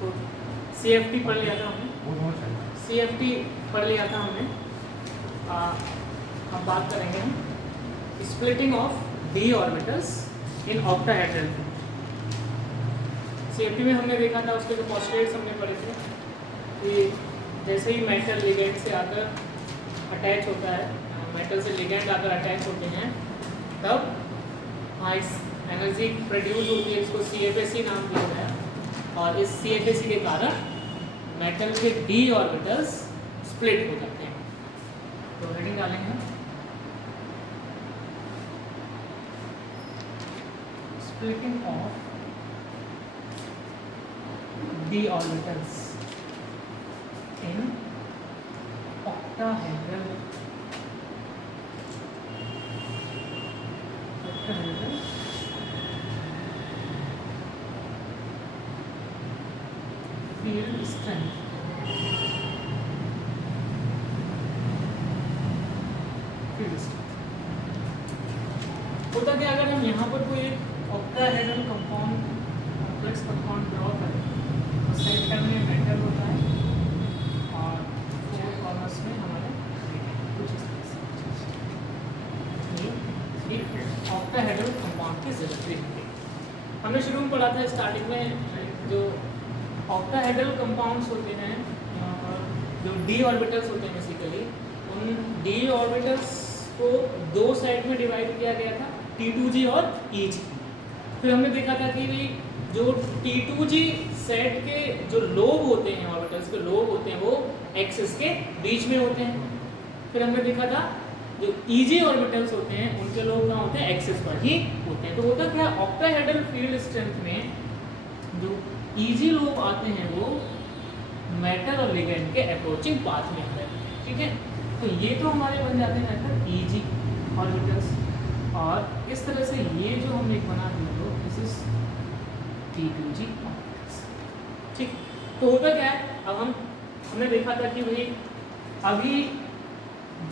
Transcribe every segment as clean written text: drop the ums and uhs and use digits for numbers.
तो CFT पढ़ लिया था हमने, CFT पढ़ लिया था हमने। अब बात करेंगे हम splitting of d orbitals in octahedral. CFT में हमने देखा था, उसके जो पोस्टुलेट्स हमने पढ़े थे कि जैसे ही मेटल लिगेंड से आकर अटैच होता है, मेटल से लिगेंड आकर अटैच होते हैं, तब इस एनर्जी प्रोड्यूस होती है, इसको CFSE नाम दिया गया। और इस CFSE के कारण मेटल के d ऑर्बिटल्स स्प्लिट हो जाते हैं। तो हेडिंग डालेंगे splitting of d orbitals in octahedral field strength। होता क्या, अगर हम यहाँ पर कोई octahedral compound, complex compound draw करें, तो सेंटर में मेटल होता है और फोर कॉर्नर्स में हमारे कुछ इस तरह से ये ऑक्टाहेड्रल कंपाउंड की ज्योमेट्री होती है। हमने शुरू में पढ़ा था स्टार्टिंग में, जो ऑक्टाहेड्रल कंपाउंड्स होते हैं, जो d ऑर्बिटल्स होते हैं बेसिकली, उन d ऑर्बिटल्स को दो साइड में डिवाइड किया गया था, T2G और EG। फिर हमने देखा था कि जो T2G सेट के जो लोब होते हैं, ऑर्बिटल्स के लोब होते हैं, वो एक्सिस के बीच में होते हैं। फिर हमने देखा था जो EG ऑर्बिटल्स होते हैं, उनके लोब कहाँ होते हैं, एक्सिस पर ही होते हैं। तो होता क्या, ऑक्टाहेड्रल फील्ड स्ट्रेंथ में जो EG लोब आते हैं वो मेटल और लिगेंड के अप्रोचिंग पाथ में आते हैं। ठीक है, तो ये तो हमारे बन जाते हैं मेथड EG ऑर्बिटल्स। और इस तरह से ये जो हम एक बना दिए तो दिस इज T2G ऑर्बिटल्स। ठीक, तो होता क्या है, अब हमने देखा था कि भाई अभी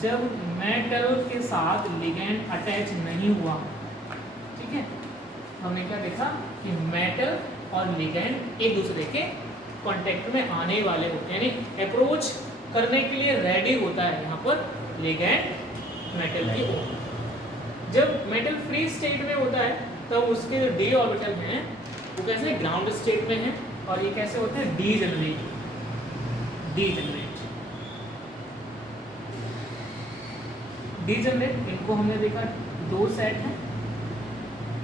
जब मेटल के साथ लिगेंड अटैच नहीं हुआ, ठीक है, हमने क्या देखा कि मेटल और लिगेंड एक दूसरे के कांटेक्ट में आने वाले होते हैं, यानी अप्रोच करने के लिए रेडी होता है यहाँ पर लिगेंड मेटल की ओर। जब मेटल फ्री स्टेट में होता है तब उसके जो d ऑर्बिटल हैं वो कैसे ग्राउंड स्टेट में हैं, और ये कैसे होते हैं, डीजेनरेट। इनको हमने देखा दो सेट हैं,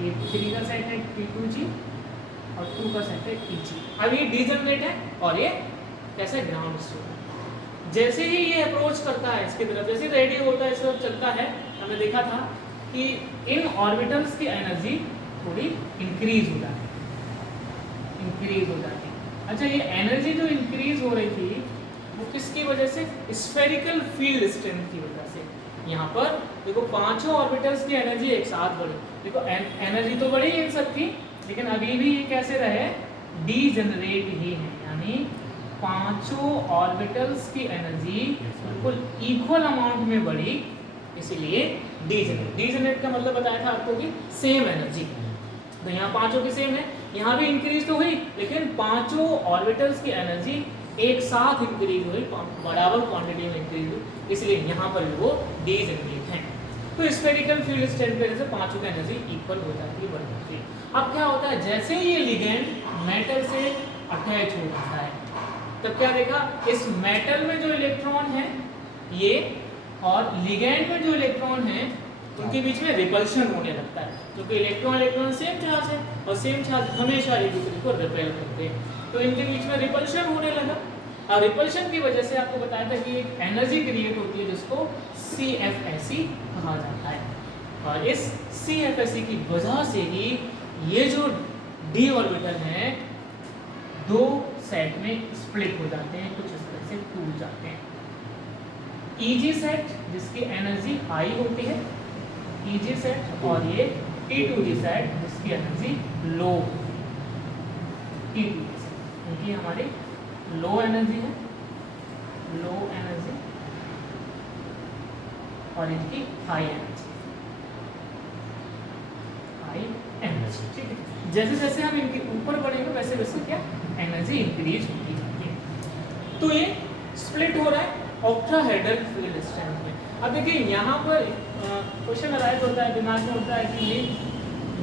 एक 3 का सेट है T2G और 2 का सेट है EG। अब ये डीजेनरेट है और ये कैसे ग्राउंड स्टेट है। जैसे ही ये अप्रोच करता है इसकी तरफ, जैसे रेडी होता है इस तरफ चलता है, हमने देखा था कि इन ऑर्बिटल्स की एनर्जी थोड़ी इंक्रीज हो जाती है। अच्छा, ये एनर्जी जो इंक्रीज हो रही थी वो किसकी वजह से, स्फेरिकल फील्ड स्ट्रेंथ की वजह से। यहाँ पर देखो पांचों ऑर्बिटल्स की एनर्जी एक साथ बढ़ी। देखो एनर्जी तो बढ़ी इन सब की, लेकिन अभी भी ये कैसे रहे, डीजेनरेट ही है, यानी पांचों ऑर्बिटल्स की एनर्जी बिल्कुल इक्वल अमाउंट में बढ़ी, इसीलिए डीजेनरेट का मतलब बताया था आपको कि सेम एनर्जी। तो यहाँ पांचों की सेम है, यहाँ भी इंक्रीज तो हुई, लेकिन पांचों ऑर्बिटल्स की एनर्जी एक साथ इंक्रीज हुई, बराबर क्वांटिटी में इंक्रीज हुई, इसलिए यहाँ पर भी वो डीजेनरेट हैं। तो स्फेरिकल फील्ड स्ट्रेंथ की वजह से पांचों की एनर्जी इक्वल हो जाती है, बढ़ जाती है। अब क्या होता है, जैसे ही ये लिगेंड मेटल से अटैच हो जाता है, तब क्या देखा, इस मेटल में जो इलेक्ट्रॉन है ये और लिगेंड में जो इलेक्ट्रॉन है उनके बीच में रिपल्शन होने लगता है, क्योंकि इलेक्ट्रॉन सेम चार्ज है और सेम चार्ज हमेशा एक दूसरे को रिपेल करते हैं, तो इनके बीच में रिपल्शन होने लगा। और रिपल्शन की वजह से आपको बताया था कि एक एनर्जी क्रिएट होती है जिसको CFSE कहा जाता है, और इस CFSE की वजह से ही ये जो d ऑर्बिटल हैं दो सेट में स्प्लिट हो जाते हैं, कुछ इस तरह से टूट जाते हैं। EG सेट जिसकी एनर्जी हाई होती है, EG सेट, और ये T2G सेट जिसकी एनर्जी लो, T2G सेट, क्योंकि हमारी लो एनर्जी है, लो एनर्जी, और इनकी हाई एनर्जी, हाई एनर्जी। ठीक है, जैसे जैसे हम इनके ऊपर बढ़ेंगे वैसे वैसे क्या एनर्जी इंक्रीज होती जाती है। तो ये स्प्लिट हो रहा है ऑक्टाहेड्रल फील्ड स्ट्रेंथ में। अब देखिए यहाँ पर क्वेश्चन अराइज होता है दिमाग में होता है कि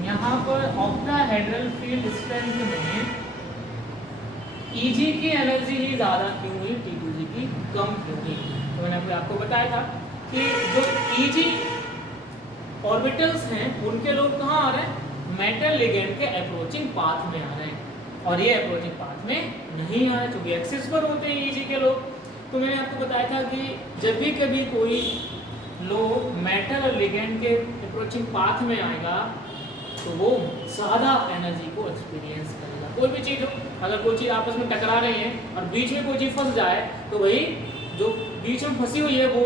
यहाँ पर ऑक्टाहेड्रल फील्ड स्ट्रेंथ में Eg की एनर्जी ही ज़्यादा क्यों हुई, T2G की कम क्यों हुई। तो मैंने आपको बताया था कि जो Eg ऑर्बिटल्स हैं उनके लोग कहाँ आ रहे हैं, मेटल लिगेंड के अप्रोचिंग पाथ में आ रहे हैं, और ये अप्रोचिंग पाथ में नहीं आ रहे क्योंकि एक्सिस पर होते हैं Eg के लोग। तो मैंने आपको बताया था कि जब भी कभी कोई लोग मेटल और लिगेंड के अप्रोचिंग पाथ में आएगा तो वो ज़्यादा एनर्जी को एक्सपीरियंस करेगा। कोई भी चीज़ हो, अगर कोई चीज़ आपस में टकरा रही है और बीच में कोई चीज़ फंस जाए तो वही जो बीच में फंसी हुई है वो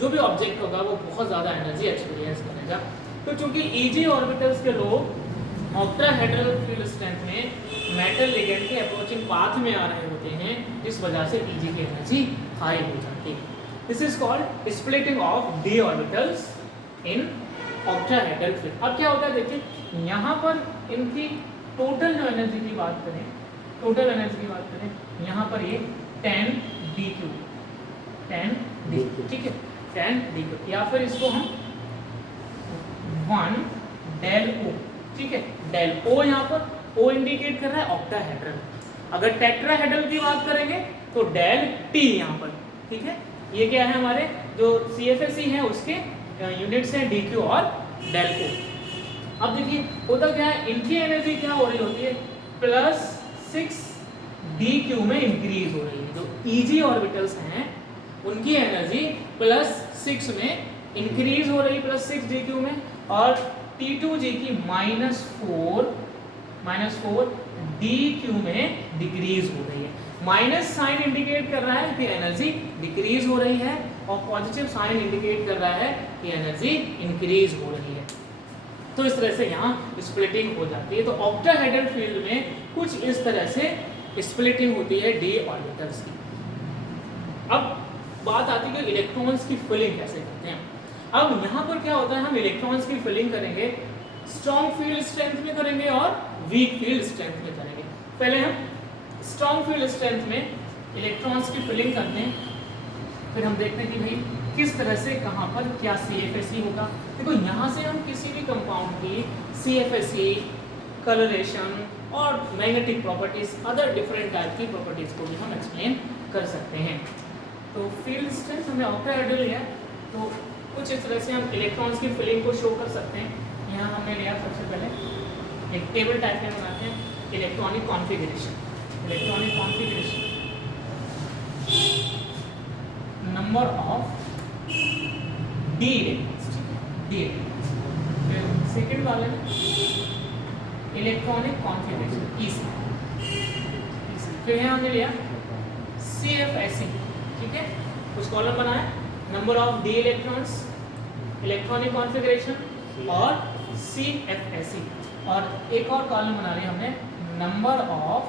जो भी ऑब्जेक्ट होगा वो बहुत ज़्यादा एनर्जी एक्सपीरियंस करेगा। तो चूंकि Eg ऑर्बिटल्स के लोग ऑक्टाहेड्रल फील्ड स्ट्रेंथ में मेटल लिगेंड के अप्रोचिंग पाथ में आ रहे होते हैं, जिस वजह से Eg की एनर्जी हाई हो जाती है। This is called splitting of d orbitals in octahedral field. अब क्या होता है देखिए, यहाँ पर इनकी टोटल जो एनर्जी की बात करें, टोटल एनर्जी की बात करें, यहाँ पर ये 10dq, 10dq, ठीक है, 10dq, या फिर इसको हम 1 del O, ठीक है, del O यहाँ पर O इंडिकेट कर रहा है ऑक्टाहेड्रल। अगर टेट्राहेड्रल की बात करेंगे तो del T यहाँ पर, ठीक है, ये क्या है हमारे जो CFSE है उसके यूनिट्स हैं dq और del O। अब देखिए होता क्या है, इनकी एनर्जी क्या हो रही होती है, +6dq में इंक्रीज हो रही है। जो Eg ऑर्बिटल्स हैं उनकी एनर्जी +6 में इंक्रीज हो रही है, +6dq में, और T2G की -4dq में डिक्रीज हो रही है। माइनस साइन इंडिकेट कर रहा है कि एनर्जी डिक्रीज हो रही है और पॉजिटिव साइन इंडिकेट कर रहा है कि एनर्जी इंक्रीज हो रही है। तो इस तरह से यहाँ स्प्लिटिंग हो जाती है। तो ऑक्टाहेड्रल फील्ड में कुछ इस तरह से स्प्लिटिंग होती है d ऑर्बिटल्स की। अब बात आती है कि इलेक्ट्रॉन्स की फिलिंग कैसे करते हैं। अब यहाँ पर क्या होता है, हम इलेक्ट्रॉन्स की फिलिंग करेंगे स्ट्रॉन्ग फील्ड स्ट्रेंथ में करेंगे और वीक फील्ड स्ट्रेंथ में करेंगे। पहले हम स्ट्रॉन्ग फील्ड स्ट्रेंथ में इलेक्ट्रॉन्स की फिलिंग करते हैं, फिर हम देखते हैं कि भाई किस तरह से कहाँ पर क्या CFSE होगा। देखो यहाँ से हम किसी भी कंपाउंड की CFSE, कलरेशन और magnetic properties, other different type की प्रॉपर्टीज को भी हम एक्सप्लेन कर सकते हैं। तो फील्ड स्ट्रेंथ हमें ऑक्टाहेड्रल है, तो कुछ इस तरह से हम इलेक्ट्रॉन्स की फिलिंग को शो कर सकते हैं। यहाँ हमने लिया सबसे पहले एक टेबल टाइप में बनाते हैं electronic configuration. Electronic configuration, number of d electrons, d electrons. फिर सेकंड वाले में इलेक्ट्रॉनिक कॉन्फ़िगरेशन EC। फिर यहाँ हमने लिया CFSE, ठीक है, कुछ कॉलम बनाया, number of d electrons, electronic configuration और CFSE, और एक और कॉलम बना लिया हमने number of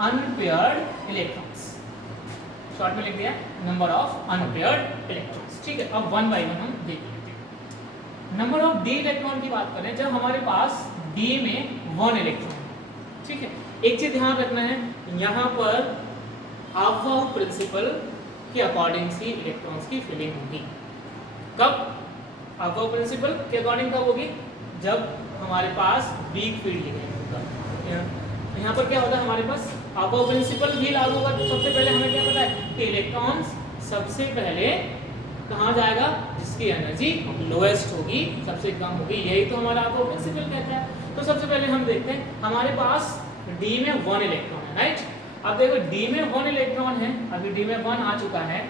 unpaired electrons. Short में लिख दिया नंबर ऑफ अनपेयर्ड इलेक्ट्रॉन्स, ठीक है। अब वन बाय वन हम देख लेते हैं। नंबर ऑफ d इलेक्ट्रॉन की बात करें, जब हमारे पास d में 1 इलेक्ट्रॉन है, ठीक है, एक चीज ध्यान रखना है, यहाँ पर अफबाउ प्रिंसिपल के अकॉर्डिंग ही इलेक्ट्रॉन्स की फिलिंग होगी। कब? अफबाउ प्रिंसिपल के अकॉर्डिंग कब होगी? जब हमारे पास वीक फील्ड लिगेंड होगा। यहाँ पर क्या होता है, हमारे पास अफबाउ प्रिंसिपल भी लागू होगा। तो सबसे पहले हमें क्या पता है कि इलेक्ट्रॉन्स सबसे पहले कहाँ जाएगा, जिसकी एनर्जी लोएस्ट होगी, सबसे कम होगी, यही तो हमारा अफबाउ प्रिंसिपल कहता है। तो सबसे पहले हम देखते हैं, हमारे पास d में 1 इलेक्ट्रॉन है, राइट। अब देखो d में 1 इलेक्ट्रॉन है, अभी d में 1 आ चुका है,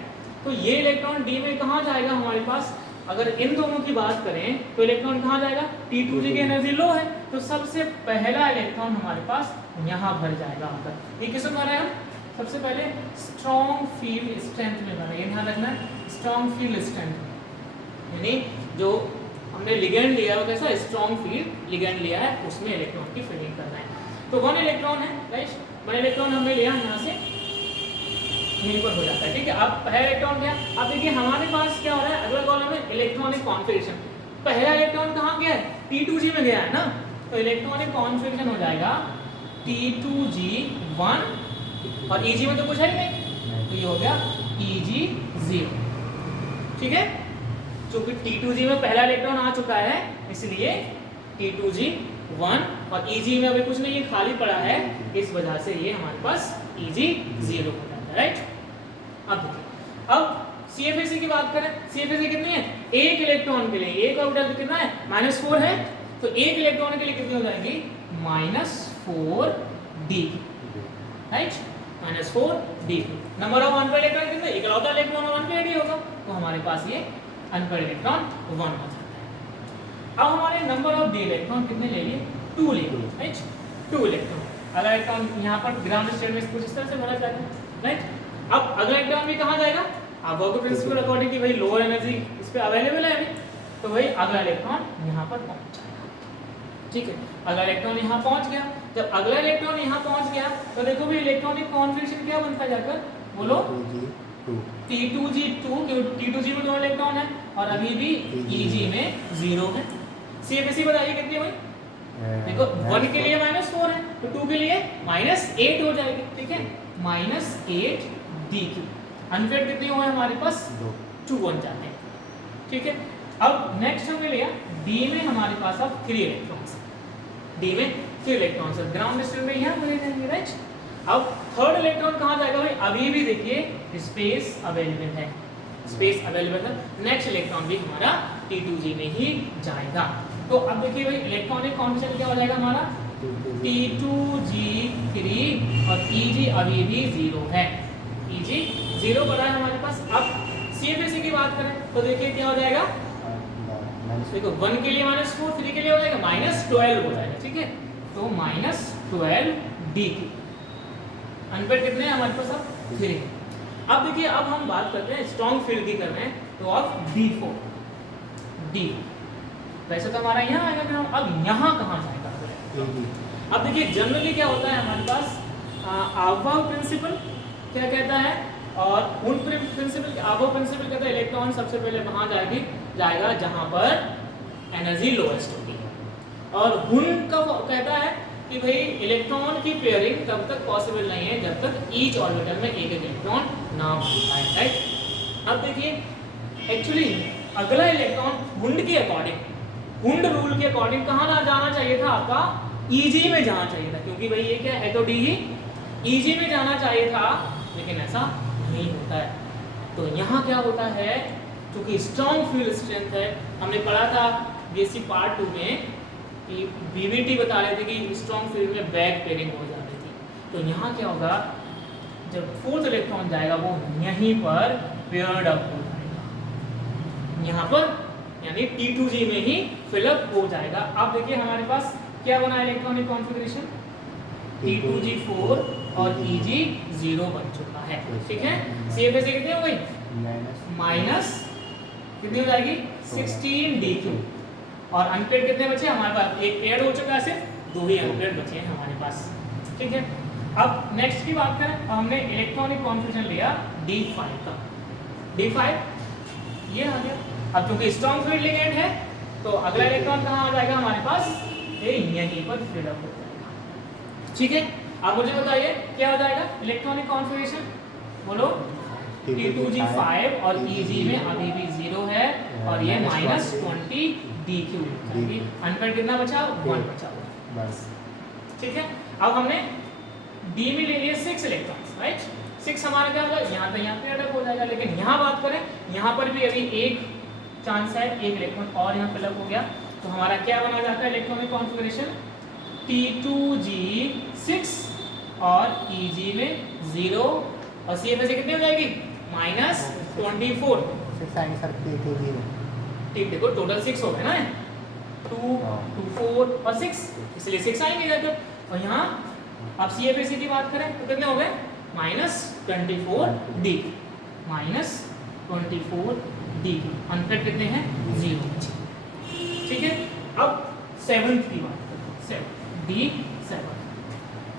तो ये इलेक्ट्रॉन d में कहाँ जाएगा हमारे पास, अगर इन दोनों की बात करें तो इलेक्ट्रॉन कहाँ जाएगा, T2G की एनर्जी लो है, तो सबसे पहला इलेक्ट्रॉन हमारे पास यहाँ भर जाएगा आकर। ये किसमें भर है, हम सबसे पहले स्ट्रॉन्ग फील्ड स्ट्रेंथ में भर, ये ध्यान रखना है, स्ट्रॉन्ग फील्ड स्ट्रेंथ, यानी जो हमने लिगेंड लिया है वो कैसा स्ट्रॉन्ग फील्ड लिगेंड लिया है, उसमें इलेक्ट्रॉन की फिलिंग करना है। तो 1 इलेक्ट्रॉन है, राइट, 1 इलेक्ट्रॉन हमने लिया यहाँ से, यहीं पर हो जाता है, ठीक है। अब पहला इलेक्ट्रॉन गया, अब देखिए हमारे पास क्या हो रहा है, अगला कॉलम में इलेक्ट्रॉनिक कॉन्फ़िगरेशन। पहला इलेक्ट्रॉन कहाँ गया है, T2G में गया है ना, तो इलेक्ट्रॉनिक कॉन्फ़िगरेशन हो जाएगा T2G1 और Eg में तो कुछ है ही नहीं, तो ये हो गया Eg0। ठीक है, क्योंकि T2G में पहला इलेक्ट्रॉन आ चुका है इसलिए T2G1 और Eg में अभी कुछ नहीं है, खाली पड़ा है, इस वजह से ये हमारे पास Eg0 हो जाता है, राइट। अब देखिए, अब CFAC की बात करें, CFAC कितनी है, एक इलेक्ट्रॉन के लिए एक ऑर्बिटल कितना है, -4 है, तो एक इलेक्ट्रॉन के लिए कितनी हो जाएगी, -4d, right, -4d। Number of unpaired electron कितने, इकलौता इलेक्ट्रॉन अनपेयर्ड ही होगा, तो हमारे पास ये अनपेयर्ड इलेक्ट्रॉन 1 हो जाता है। अब हमारे नंबर ऑफ डी इलेक्ट्रॉन कितने ले लिए, 2 ले लिए, राइट, 2 इलेक्ट्रॉन। अगला इलेक्ट्रॉन यहाँ पर ग्राउंड स्टेट में कुछ इस तरह से भरा जाएगा, राइट। अब अगला इलेक्ट्रॉन भी कहाँ जाएगा, अबोर्गो प्रिंसिपल अकॉर्डिंग कि भाई लोअर एनर्जी इस पे अवेलेबल है अभी, तो भाई अगला इलेक्ट्रॉन यहाँ पर पहुंच जाएगा। ठीक है, अगला इलेक्ट्रॉन यहाँ पहुंच गया, जब अगला इलेक्ट्रॉन यहाँ पहुंच गया तो देखो भाई इलेक्ट्रॉनिक कॉन्फ़िगरेशन क्या बनता है जाकर, बोलो T2G2, T2G में 2 इलेक्ट्रॉन है और अभी भी Eg में 0 है। CFAC बताइए कितनी हुई, देखो 1 के लिए -4 है तो 2 के लिए -8 हो जाएगी, ठीक है, -8d3। अनपेयर्ड कितनी हुए हमारे पास, 2 बन जाते हैं। ठीक है, अब नेक्स्ट हमने लिया डी में हमारे पास अब 3 इलेक्ट्रॉन्स है, डी में 3 इलेक्ट्रॉन्स है, ग्राउंड स्टेट में यहाँ भरे जाएंगे, राइट। अब थर्ड इलेक्ट्रॉन कहाँ जाएगा भाई, अभी भी देखिए स्पेस अवेलेबल है, स्पेस अवेलेबल है, नेक्स्ट इलेक्ट्रॉन भी हमारा T2G में ही जाएगा। तो अब देखिए भाई इलेक्ट्रॉनिक कॉन्फ़िगरेशन क्या हो जाएगा हमारा, T2G3 और Eg अभी भी 0 है, Eg 0 पड़ा है हमारे पास। अब CFAC की बात करें तो देखिए क्या हो जाएगा, देखो 1 के लिए -4, 3 के लिए हो जाएगा -12 हो जाएगा, ठीक है, तो -12d3। अनपेयर्ड कितने हैं हमारे पास, अब 3। अब देखिए, अब हम बात करते हैं स्ट्रॉन्ग फील्ड की कर रहे हैं, तो अब D4, D वैसे तो हमारा यहाँ आएगा ग्राउंड, अब यहाँ कहाँ जाएगा। अब देखिए जनरली क्या होता है हमारे पास, आबोव प्रिंसिपल क्या कहता है, और उन प्रिंसिपल, आबोव प्रिंसिपल कहता है इलेक्ट्रॉन सबसे पहले वहाँ जाएगा जहाँ पर एनर्जी लोएस्ट होगी, और हुन का कहता है कि भाई इलेक्ट्रॉन की पेयरिंग तब तक पॉसिबल नहीं है जब तक ईच ऑर्बिटल में एक इलेक्ट्रॉन ना हो जाए, राइट। अब देखिए एक्चुअली अगला इलेक्ट्रॉन हुंड के अकॉर्डिंग, हुंड रूल के अकॉर्डिंग कहाँ ना जाना चाहिए था, आपका Eg में जाना चाहिए था, क्योंकि भाई ये क्या है तो डी ही Eg में जाना चाहिए था, लेकिन ऐसा नहीं होता है। तो यहाँ क्या होता है, क्योंकि स्ट्रॉन्ग फील्ड स्ट्रेंथ है, हमने पढ़ा था BSc पार्ट 2 में कि BBT बता रहे थे कि स्ट्रॉन्ग फील्ड में बैक पेयरिंग हो जाती थी, तो यहाँ क्या होगा, जब 4th इलेक्ट्रॉन जाएगा वो यहीं पर पेयर्ड अप हो जाएगा, यहाँ पर यानी T2G में ही फिलअप हो जाएगा। अब देखिए हमारे पास क्या बना इलेक्ट्रॉनिक कॉन्फ़िगरेशन, T2G4 और Eg0 बन चुका है, ठीक है। CFAC कितनी हो गई, माइनस कितनी हो जाएगी 16d3, और अनपेयर्ड कितने बचे हमारे पास, एक पेयर्ड हो चुका है, सिर्फ 2 ही अनपेयर्ड बचे हैं हमारे पास, ठीक है। अब नेक्स्ट की बात करें, हमने इलेक्ट्रॉनिक कॉन्फ़िगरेशन लिया D5 का, D5 ये आ गया। अब क्योंकि स्ट्रॉन्ग फील्ड लिगेंड है तो अगला इलेक्ट्रॉन कहाँ आ जाएगा हमारे पास, ये यहीं पर फिलअप हो जाएगा, ठीक है। अब मुझे बताइए क्या हो जाएगा इलेक्ट्रॉनिक कॉन्फ़िगरेशन, बोलो T2G5 और Eg में अभी भी 0 है, और ये -20d3, अनपेयर्ड कितना बचा, 1 बचा बस, ठीक है। अब हमने D में ले लिए 6 इलेक्ट्रॉन्स, राइट। 6 हमारा क्या होगा, यहाँ तो यहाँ पेयर्ड अप हो जाएगा, लेकिन यहाँ बात करें, यहाँ पर भी अभी एक चांस है, एक इलेक्ट्रॉन और यहाँ फिलअप हो गया, तो हमारा क्या बना जाता है इलेक्ट्रॉनिक कॉन्फ़िगरेशन, T2G6 और Eg में 0, और CFAC कितनी हो जाएगी, -24, ठीक, देखो टोटल 6 हो गए ना, 2, 2, 4 और 6, इसलिए 6 आएंगे जाकर। और यहाँ अब CFAC की बात करें तो कितने हो गए, -24d, -24d, अनपेयर्ड कितने हैं, 0, ठीक है। अब 7th की बात करें,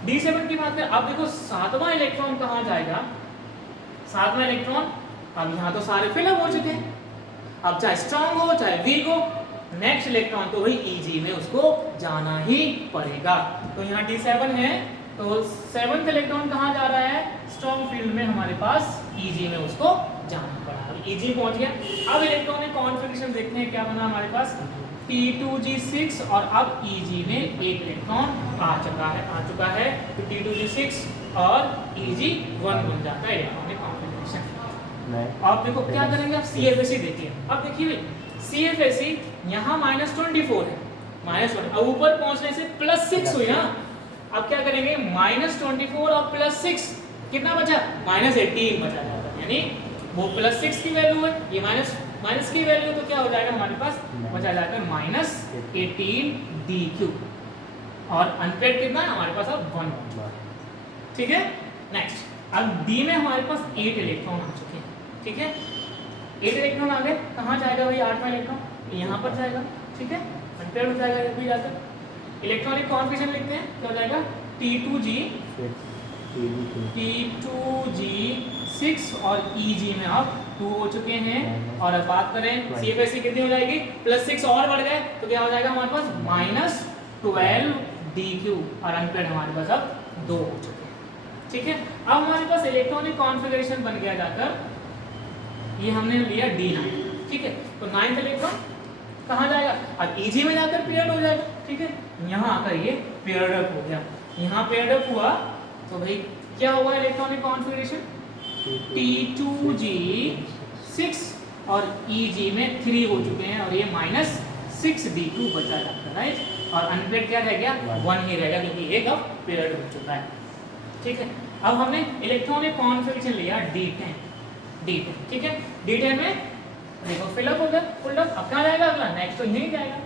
D7 की बात करें, अब देखो 7वां इलेक्ट्रॉन कहाँ जाएगा, 7वां इलेक्ट्रॉन, अब यहाँ तो सारे फिलअप हो चुके हैं, अब चाहे स्ट्रॉन्ग हो चाहे वीक हो, नेक्स्ट इलेक्ट्रॉन तो वही Eg में उसको जाना ही पड़ेगा। तो यहाँ D7 है, तो 7th इलेक्ट्रॉन कहाँ जा रहा है, स्ट्रॉन्ग फील्ड में हमारे पास Eg में उसको जाना पड़ा। Eg पहुंच गया। अब इलेक्ट्रॉनिक कॉन्फ़िगरेशन देखते हैं क्या बना हमारे पास, T2G6 और अब Eg में एक इलेक्ट्रॉन आ चुका है तो T2G6 और Eg1 बन जाता है इलेक्ट्रॉनिक कॉन्फ़िगरेशन। अब देखो क्या करेंगे, आप CFSE देखिए। अब देखिए भाई CFSE यहाँ -24 है, -1, अब ऊपर पहुंचने से +6 हुई ना। अब क्या करेंगे, -24 और +6 कितना बचा, -18 बचा जाता है, यानी वो +6 की वैल्यू है, ये माइनस की वैल्यू, तो क्या हो जाएगा हमारे पास, बचा जाएगा -18 DQ और अनपेड कितना है हमारे पास, अब 1। ठीक है। नेक्स्ट, अब D में हमारे पास 8 इलेक्ट्रॉन आ चुके हैं। ठीक है, 8 इलेक्ट्रॉन आ गए, कहाँ जाएगा भाई 8वां इलेक्ट्रॉन, यहाँ पर जाएगा। ठीक है, अनपेड हो जाएगा ये भी जाकर। इलेक्ट्रॉनिक कॉन्फ़िगरेशन लिखते हैं, क्या हो जाएगा, T2G6 और Eg में अब 2 हो चुके हैं। और अब बात करें CFSE कितनी हो जाएगी, +6 और बढ़ गए तो क्या हो जाएगा हमारे पास -12 DQ और अनपेड हमारे पास अब 2 हो चुके हैं। ठीक है, अब हमारे पास इलेक्ट्रॉनिक कॉन्फ़िगरेशन बन गया जाकर, ये हमने लिया D9। ठीक है, तो 9th इलेक्ट्रॉन कहाँ जाएगा, अब Eg में जाकर पेयर्ड हो जाएगा। ठीक है, यहाँ आकर ये पेयर्ड अप हो गया, यहाँ पेयर्ड अप हुआ तो भाई क्या हुआ इलेक्ट्रॉनिक कॉन्फ़िगरेशन, T2G6 और Eg में 3 हो चुके हैं और ये -6 DQ बचा जाता है, राइट। और अनपेड क्या रह गया, 1 ही रहेगा क्योंकि एक अब पेयर्ड हो चुका है। ठीक है, अब हमने इलेक्ट्रॉनिक कॉन्फ़िगरेशन लिया D10। ठीक है, D10 में देखो फिलअप हो गया, फुल अप। अब कहाँ जाएगा अगला, नेक्स्ट तो यहीं जाएगा।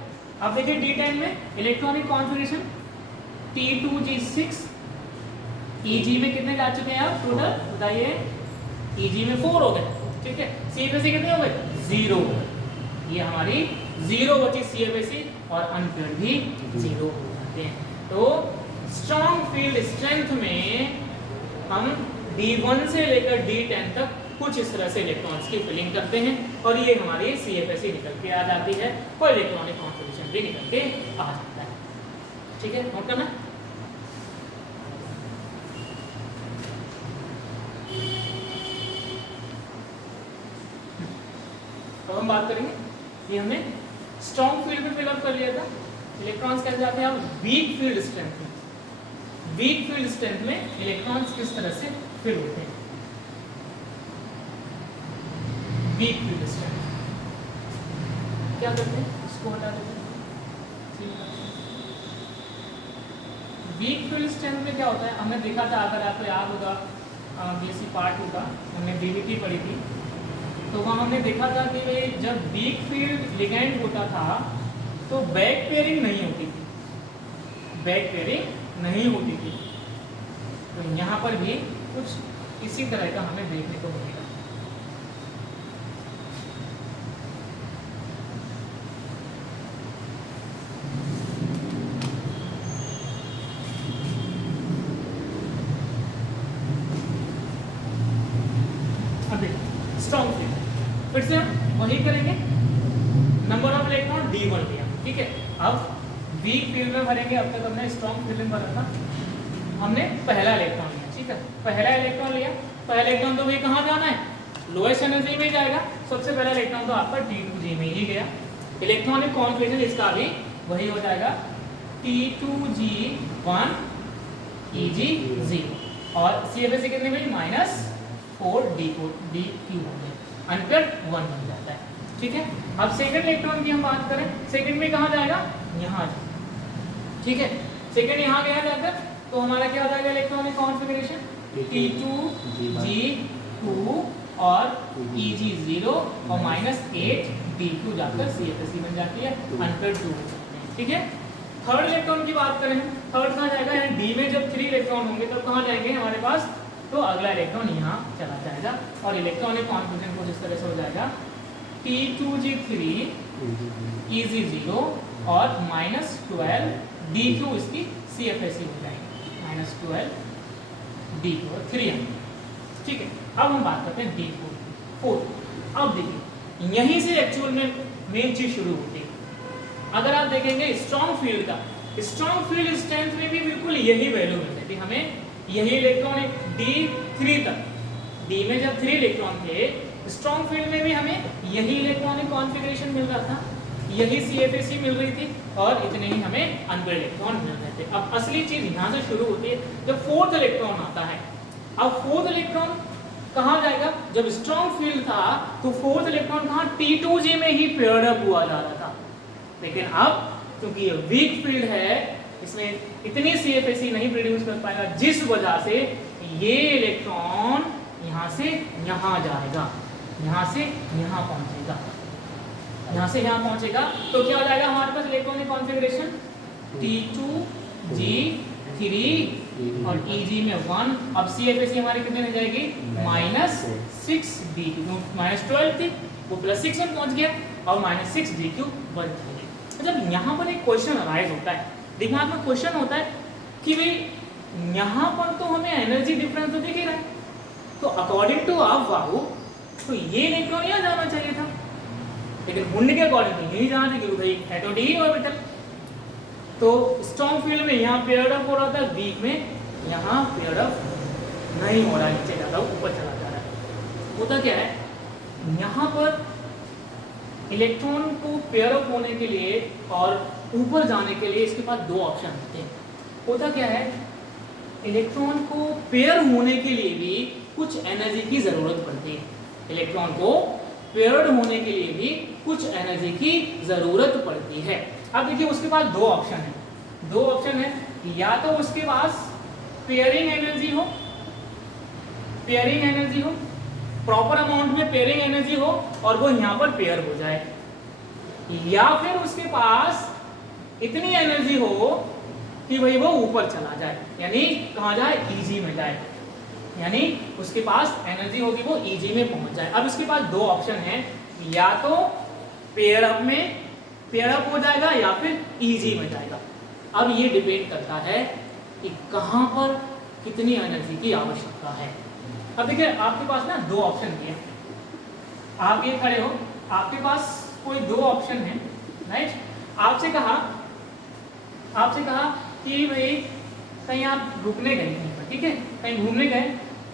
अब देखिए D10 में इलेक्ट्रॉनिक कॉन्फ़िगरेशन T2G6 Eg में कितने जा चुके हैं आप टोटल बताइए, Eg में 4 हो गए। ठीक है, CFSE कितने हो गए, 0। ये हमारी 0 बची CFSE और अनपेड भी 0 हो जाते हैं। तो स्ट्रॉन्ग फील्ड स्ट्रेंथ में हम D1 से लेकर D10 तक कुछ इस तरह से इलेक्ट्रॉन्स की फिलिंग करते हैं और ये हमारी CFSE निकल के आ जाती है और इलेक्ट्रॉनिक कॉन्फ़िगरेशन भी निकल के आ जाता है। ठीक है, नोट करना। अब हम बात करेंगे, ये हमने स्ट्रॉन्ग फील्ड में फिलअप कर लिया था। इलेक्ट्रॉन्स कैसे जाते हैं, अब वीक फील्ड स्ट्रेंथ में। वीक फील्ड स्ट्रेंथ में इलेक्ट्रॉन्स किस तरह से फिल होते हैं, वीक फील्ड स्ट्रेंथ क्या करते हैं, इसको हटा देते हैं। वीक फील्ड स्ट्रेंथ में क्या होता है, हमने देखा था, अगर आपको याद होगा BSc पार्ट 2 का हमने DBT पढ़ी थी, तो वहाँ हमने देखा था कि जब वीक फील्ड लिगेंड होता था तो बैक पेयरिंग नहीं होती थी, तो यहाँ पर भी कुछ इसी तरह का हमें देखने को मिलेगा। स्ट्रॉन्ग फील्ड फिर से हम वही करेंगे, नंबर ऑफ इलेक्ट्रॉन D1 लिया। ठीक है, अब वीक फील्ड में भरेंगे। अब तक हमने स्ट्रॉन्ग फील्ड में भरा था, हमने पहला इलेक्ट्रॉन लिया। ठीक है, पहला इलेक्ट्रॉन लिया, पहला इलेक्ट्रॉन तो भाई कहाँ जाना है, लोएस्ट एनर्जी में जाएगा। सबसे पहला इलेक्ट्रॉन तो आपका T2G में ही गया। इलेक्ट्रॉनिक कॉन्फ़िगरेशन इसका भी वही हो जाएगा, T2G1 Eg0 और CFSE कितनी हुई, -4 DQ हो गया, अनपेड 1 बन जाता है। ठीक है, अब सेकंड इलेक्ट्रॉन की हम बात करें, सेकंड में कहाँ जाएगा, यहाँ। ठीक है, सेकंड यहाँ गया जाकर तो हमारा क्या हो जाएगा इलेक्ट्रॉनिक कॉन्फ़िगरेशन, T2G2 और Eg0 और -8 DQ जाकर CFSE बन जाती है, अनपेड 2 हो जाते हैं। ठीक है, थर्ड इलेक्ट्रॉन की बात करें, थर्ड कहाँ जाएगा, यानी D में जब 3 इलेक्ट्रॉन होंगे तब कहाँ जाएंगे हमारे पास, तो अगला इलेक्ट्रॉन यहाँ चला जाएगा और इलेक्ट्रॉनिक कॉन्फ़िगरेशन कुछ इस तरह से हो जाएगा, T2G3 Eg0 और -12 DQ इसकी CFSE हो जाएगी, -12 DQ और 3 हम। ठीक है, अब हम बात करते हैं D4। अब देखिए यहीं से एक्चुअल में मेन चीज शुरू होती है। अगर आप देखेंगे स्ट्रॉन्ग फील्ड का, स्ट्रॉन्ग फील्ड स्ट्रेंथ में भी बिल्कुल यही वैल्यू मिलती थी हमें, यही इलेक्ट्रॉन D3 तक, D में जब 3 इलेक्ट्रॉन थे, स्ट्रॉन्ग फील्ड में भी हमें यही इलेक्ट्रॉनिक कॉन्फ़िगरेशन मिल रहा था, यही CFAC मिल रही थी, और इतने ही हमें अनपेयर्ड इलेक्ट्रॉन मिल रहे थे। अब असली चीज यहाँ से शुरू होती है जब फोर्थ इलेक्ट्रॉन आता है। अब फोर्थ इलेक्ट्रॉन कहाँ जाएगा? जब स्ट्रॉन्ग फील्ड था तो फोर्थ इलेक्ट्रॉन कहाँ T2G में ही पेयर्ड अप हुआ जा रहा था, लेकिन अब क्योंकि ये वीक फील्ड है, इसमें इतनी CFAC नहीं प्रोड्यूस कर पाएगा, जिस वजह से ये इलेक्ट्रॉन यहाँ से यहाँ जाएगा, यहाँ से यहाँ पहुंचेगा, यहाँ से यहाँ पहुंचेगा, तो क्या हो जाएगा हमारे पास इलेक्ट्रॉनिक कॉन्फ़िगरेशन T2G3 और EG में 1। अब CFAC हमारी कितने में जाएगी? -6D, -12 थी वो +6 में पहुंच गया, और -6D³ बन जाएगी। मतलब यहाँ पर एक क्वेश्चन अराइज होता है, दिमाग में क्वेश्चन होता है कि भाई यहाँ पर तो हमें एनर्जी डिफरेंस तो दिख ही रहा है, तो अकॉर्डिंग टू आप बाबू तो ये इलेक्ट्रॉन यहाँ जाना चाहिए था, लेकिन मुंड के अकॉर्डिंग तो यही जाना चाहिए भाई हेटेरोडी ऑर्बिटल। तो स्ट्रॉन्ग फील्ड में यहाँ पेयर्ड अप हो रहा था, वीक में यहाँ पेयर्ड अप नहीं हो रहा है, नीचे जाता ऊपर चला जा रहा है। होता क्या है, यहाँ पर इलेक्ट्रॉन को पेयर अप होने के लिए और ऊपर जाने के लिए इसके पास दो ऑप्शन होते हैं। होता क्या है, इलेक्ट्रॉन को पेयर होने के लिए भी कुछ एनर्जी की ज़रूरत पड़ती है, इलेक्ट्रॉन को पेयर्ड होने के लिए भी कुछ एनर्जी की ज़रूरत पड़ती है। अब देखिए उसके पास दो ऑप्शन है, दो ऑप्शन है, या तो उसके पास पेयरिंग एनर्जी हो, पेयरिंग एनर्जी हो, प्रॉपर अमाउंट में पेयरिंग एनर्जी हो और वो यहाँ पर पेयर हो जाए, या फिर उसके पास इतनी एनर्जी हो कि भाई वो ऊपर चला जाए, यानी कहाँ जाए, EG में जाए, यानी उसके पास एनर्जी होगी वो EG में पहुंच जाए। अब इसके पास दो ऑप्शन है, या तो पेयर अप में पेयर अप हो जाएगा या फिर EG में जाएगा। अब ये डिपेंड करता है कि कहाँ पर कितनी एनर्जी की आवश्यकता है। अब देखिए आपके पास ना दो ऑप्शन दिए, आप ये खड़े हो, आपके पास कोई दो ऑप्शन है, राइट। आपसे कहा कि भाई कहीं आप रुकने गए कहीं पर, ठीक है, कहीं घूमने गए,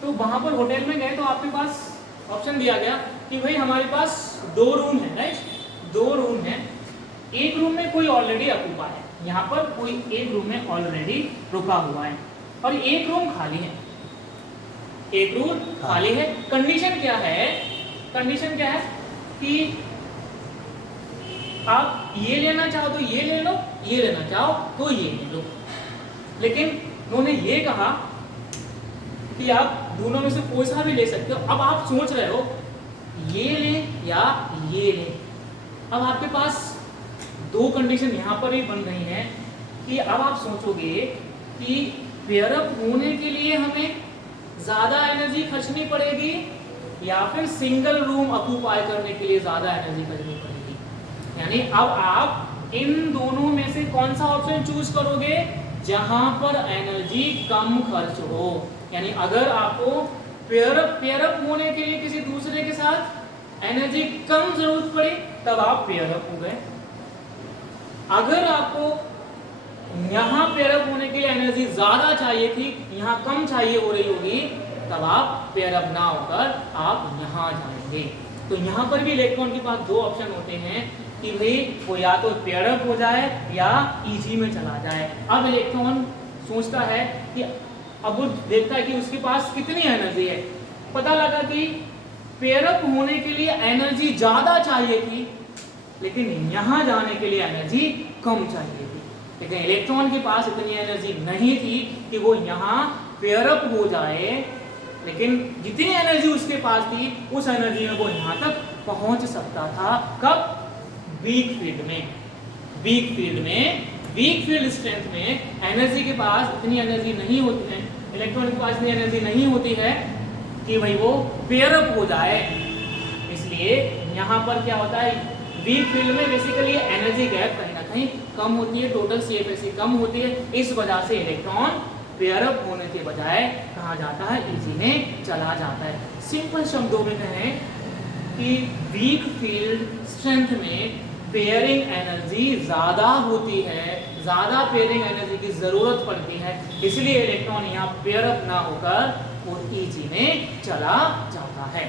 तो वहां पर होटल में गए, तो आपके पास ऑप्शन दिया गया कि भाई हमारे पास दो रूम है, राइट, दो रूम है, एक रूम में कोई ऑलरेडी ऑक्यूपाई है, यहाँ पर कोई एक रूम में ऑलरेडी रुका हुआ है और एक रूम खाली है, एक रूम खाली है। कंडीशन क्या है, कंडीशन क्या है कि आप ये लेना चाहो तो ये ले लो, ये लेना चाहो तो ये ले लो, लेकिन उन्होंने ये कहा कि आप दोनों में से कोई सा भी ले सकते हो। अब आप सोच रहे हो ये ले या ये ले, अब आपके पास दो कंडीशन यहाँ पर ही बन रही हैं कि अब आप सोचोगे कि पेयर अप होने के लिए हमें ज़्यादा एनर्जी खर्चनी पड़ेगी या फिर सिंगल रूम ऑक्यूपाई करने के लिए ज़्यादा एनर्जी खर्चनी पड़ेगी, यानी अब आप इन दोनों में से कौन सा ऑप्शन चूज करोगे जहां पर एनर्जी कम खर्च हो। यानी अगर आपको पेयर अप होने के लिए किसी दूसरे के साथ एनर्जी कम जरूरत पड़ी तब आप पेयर अप हो गए, अगर आपको यहाँ पेयर अप होने के लिए एनर्जी ज्यादा चाहिए थी, यहाँ कम चाहिए हो रही होगी, तब आप पेयर अप ना होकर आप यहाँ जाएंगे। तो यहाँ पर भी इलेक्ट्रॉन के पास दो ऑप्शन होते हैं कि भाई वो या तो पेयर अप हो जाए या EG में चला जाए। अब इलेक्ट्रॉन सोचता है कि अब वो देखता है कि उसके पास कितनी एनर्जी है, पता लगा कि पेयर अप होने के लिए एनर्जी ज्यादा चाहिए थी लेकिन यहाँ जाने के लिए एनर्जी कम चाहिए थी, लेकिन इलेक्ट्रॉन के पास इतनी एनर्जी नहीं थी कि वो यहाँ पेयर अप हो जाए, लेकिन जितनी एनर्जी उसके पास थी उस एनर्जी में वो यहाँ तक पहुँच सकता था। कब? वीक फील्ड में। वीक फील्ड में, वीक फील्ड स्ट्रेंथ में एनर्जी के पास इतनी एनर्जी नहीं होती है, इलेक्ट्रॉन के पास इतनी एनर्जी नहीं होती है कि भाई वो पेयर अप हो जाए। इसलिए यहाँ पर क्या होता है, वीक फील्ड में बेसिकली एनर्जी गैप कहीं ना कहीं कम होती है, टोटल CFAC कम होती है, इस वजह से इलेक्ट्रॉन पेयर अप होने के बजाय कहाँ जाता है, EG में चला जाता है। सिंपल शब्दों में कहें कि वीक फील्ड स्ट्रेंथ में पेयरिंग एनर्जी ज़्यादा होती है, ज़्यादा पेयरिंग एनर्जी की ज़रूरत पड़ती है, इसलिए इलेक्ट्रॉन यहाँ पेयर अप ना होकर वो Eg में चला जाता है।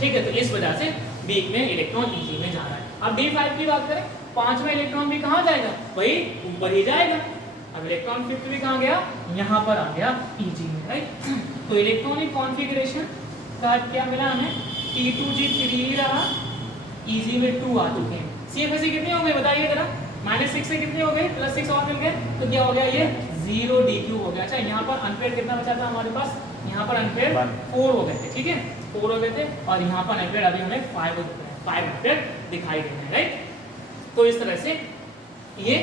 ठीक है, तो इस वजह से वीक में इलेक्ट्रॉन Eg में जा रहा है। अब D5 की बात करें, 5वां इलेक्ट्रॉन भी कहाँ जाएगा, वही ऊपर ही जाएगा। अब इलेक्ट्रॉन 5th भी कहाँ गया, यहाँ पर आ गया Eg में, राइट। तो इलेक्ट्रॉनिक कॉन्फ़िगरेशन का क्या मिला हमें, T2G3 रहा, Eg में 2 आ चुके हैं। CFSE कितने हो गए बताइए जरा, -6 से कितने हो गए, +6 और मिल गए, तो क्या हो गया ये 0 DQ हो गया। अच्छा, यहाँ पर अनपेड कितना बचा था हमारे पास, यहाँ पर अनपेड 4 हो गए थे, ठीक है 4 हो गए थे, और यहाँ पर अनपेड अभी हमें 5 अनपेड दिखाई दे रहे हैं, राइट। तो इस तरह से ये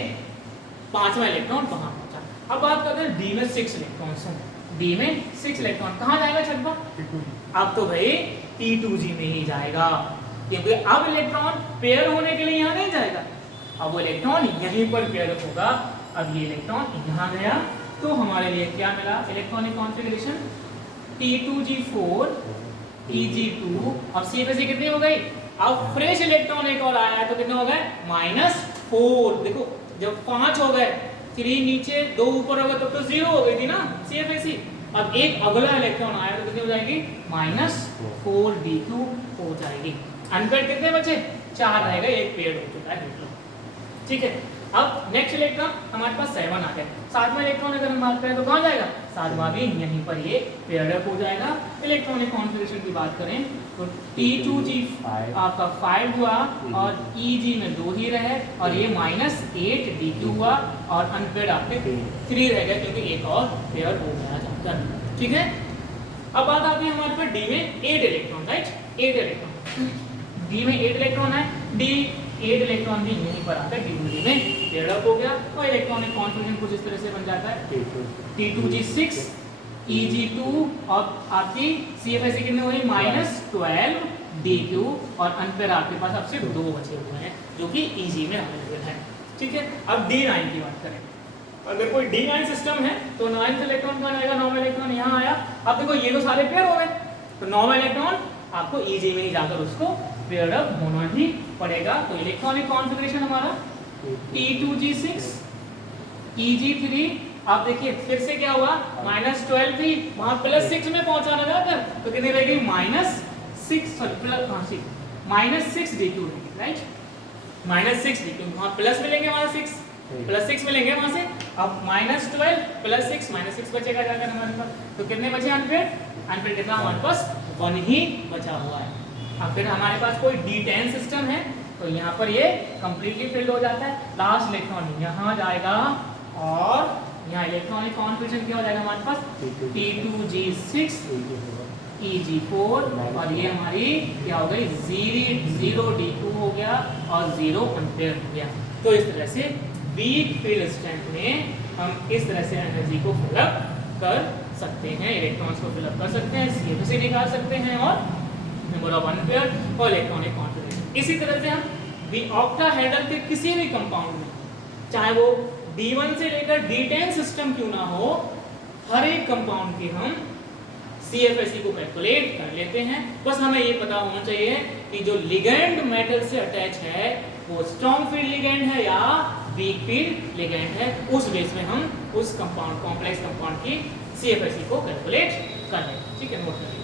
5वां इलेक्ट्रॉन वहां पहुंचा। अब बात करते हैं डी में 6 इलेक्ट्रॉन्स हैं। डी में 6 इलेक्ट्रॉन कहाँ जाएगा छठवा, अब तो भाई T2G में ही जाएगा, क्योंकि अब इलेक्ट्रॉन पेयर होने के लिए यहाँ नहीं जाएगा, अब वो इलेक्ट्रॉन यहीं पर पेयर होगा। अब ये इलेक्ट्रॉन यहाँ गया, तो हमारे लिए क्या मिला, इलेक्ट्रॉनिक कॉन्फ़िगरेशन T2G4 Eg2। अब CFSE कितनी हो गई, अब फ्रेश इलेक्ट्रॉन एक और आया है, तो कितने हो गए, -4। देखो जब 5 हो गए, 3 नीचे 2 ऊपर हो गए, तब तो 0 हो गई थी ना CFSE। अब एक अगला इलेक्ट्रॉन आया तो कितनी हो जाएगी, -4 DQ हो जाएगी। अनपेड कितने बचे, 4 रह गए, एक पेयर हो चुका है, देख लो, ठीक है। अब नेक्स्ट इलेक्ट्रॉन हमारे पास 7 आ गए। 7वां इलेक्ट्रॉन अगर हम बात करें तो कहाँ जाएगा, 7वां भी यहीं पर ये पेयर अप हो जाएगा। इलेक्ट्रॉनिक कॉन्फ़िगरेशन की बात करें तो T2G आपका 5 हुआ, और Eg में 2 ही रहे, और ये -8 DQ हुआ, और अनपेड आपके 3 रह गए, क्योंकि एक और पेयर हो गया जाकर, ठीक है। अब बात आती है हमारे पास डी में 8 इलेक्ट्रॉन, राइट, 8 इलेक्ट्रॉन, डी में 8 इलेक्ट्रॉन है, डी 8 इलेक्ट्रॉन भी यहीं पर आकर T2G में पेयर अप हो गया, और इलेक्ट्रॉनिक कॉन्फ़िगरेशन कुछ इस तरह से बन जाता है T2G6 Eg2, और आपकी CFSE कितने हुई, -12 DQ, और अनपेयर आपके पास अब सिर्फ 2 बचे हुए हैं, जो कि Eg में अवेलेबल है, ठीक है। अब D9 की बात करें, अगर कोई D9 सिस्टम है तो 9th इलेक्ट्रॉन कहाँ आएगा, 9वां इलेक्ट्रॉन यहाँ आया। अब देखो ये तो सारे पेयर हो गए, तो 9वां इलेक्ट्रॉन आपको Eg में ही जाकर उसको पेयर अप होना ही पड़ेगा। तो इलेक्ट्रॉनिक कॉन्फ़िगरेशन हमारा T2G6 Eg3, आप देखिए फिर से क्या हुआ, -12 थी, वहां +6 में पहुंचाना जाकर, तो कितनी रहेगी, -6 DQ रहेगी, राइट, -6 DQ, वहां प्लस मिलेंगे, वहां 6 +6 मिलेंगे वहां से। अब -12 +6 -6 बचेगा जाकर हमारे पास, तो कितने बचे अनपेड, अनपेड कितना हमारे पास 1 ही बचा हुआ है। अब फिर हमारे पास कोई D10 सिस्टम है, तो यहाँ पर ये कंप्लीटली फिल्ड हो जाता है, लास्ट इलेक्ट्रॉन यहाँ जाएगा, और यहाँ इलेक्ट्रॉनिक कॉन्फ़िगरेशन क्या हो जाएगा हमारे पास, T2G6 Eg4, और ये हमारी क्या हो गई, 0 DQ हो गया, और 0 अनपेयर हो गया। तो इस तरह से वीक फील्ड स्ट्रेंथ में हम इस तरह से एनर्जी को फिलअप कर सकते हैं, इलेक्ट्रॉन्स को फिलअप कर सकते हैं, CFSE निकाल सकते हैं, और नंबर ऑफ अनपेयर और इलेक्ट्रॉनिक कॉन्फ़िगरेशन। इसी तरह से हम ऑक्टाहेड्रल के किसी भी कंपाउंड में, चाहे वो D1 से लेकर D10 सिस्टम क्यों ना हो, हर एक कंपाउंड की हम CFSE को कैलकुलेट कर लेते हैं। बस हमें ये पता होना चाहिए कि जो लिगेंड मेटल से अटैच है वो स्ट्रॉन्ग फील्ड लिगेंड है या वीक फील्ड लिगेंड है, उस बेस में हम उस कंपाउंड, कॉम्प्लेक्स कंपाउंड की CFSE को कैलकुलेट कर लें, ठीक है, नोट करिए।